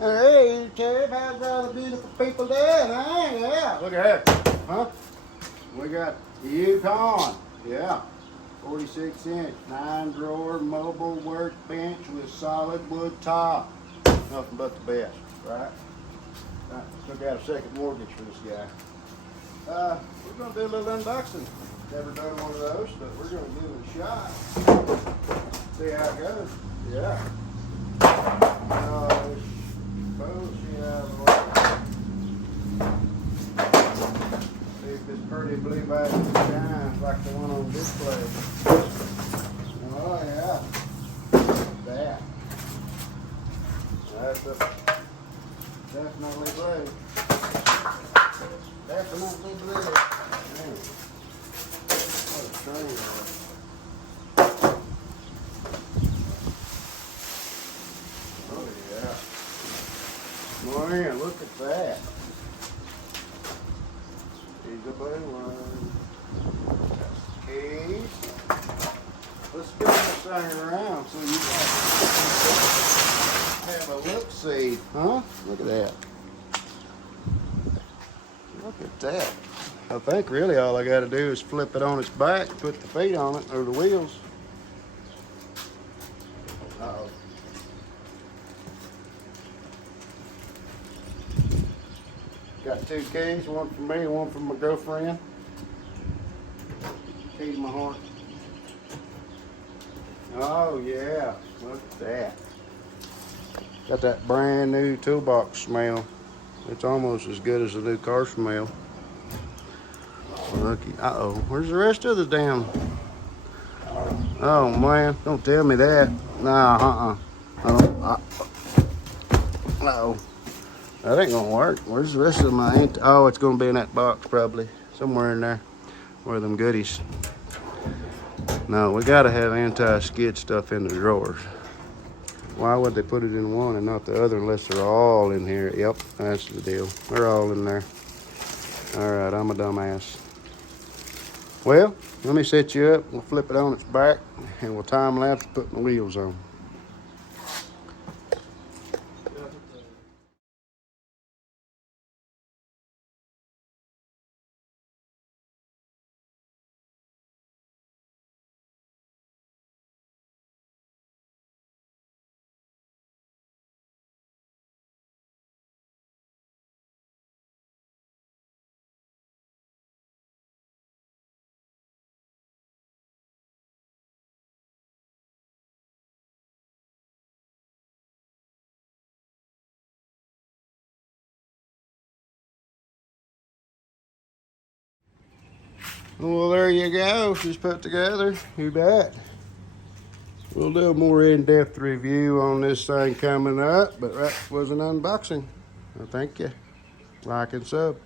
Hey, Ted, how's all the beautiful people doing, huh? Yeah, look at her, huh? We got the Yukon, yeah. 46-inch, 9-drawer mobile workbench with solid wood top. Nothing but the best, right? Still got a second mortgage for this guy. We're gonna do a little unboxing. Never done one of those, but we're gonna give it a shot. See how it goes. Yeah. Suppose she has see if this pretty blue basket shines like the one on display. Oh yeah. That. That's a definitely blue. Definitely blue. Man. What a train wreck. Oh yeah. Man, look at that. Here's the blue one. That's the keys. Let's spin this thing around so you can have a look-see. Huh? Look at that. Look at that. I think really all I got to do is flip it on its back, put the feet on it, or the wheels. Uh-oh. Got 2 keys, one for me, one for my girlfriend. Key to my heart. Oh yeah, look at that. Got that brand new toolbox smell. It's almost as good as the new car smell. Lucky. Uh-oh, where's the rest of the damn? Oh man, don't tell me that. Nah, uh-oh. That ain't gonna work. Where's the rest of my oh, it's gonna be in that box probably. Somewhere in there. Where are them goodies? No, we gotta have anti-skid stuff in the drawers. Why would they put it in one and not the other unless they're all in here? Yep, that's the deal. They're all in there. All right, I'm a dumbass. Well, let me set you up. We'll flip it on its back and we'll time lapse put my wheels on. Well, there you go. She's put together. You bet. We'll do a more in-depth review on this thing coming up, but that was an unboxing. Well, thank you. Like and sub.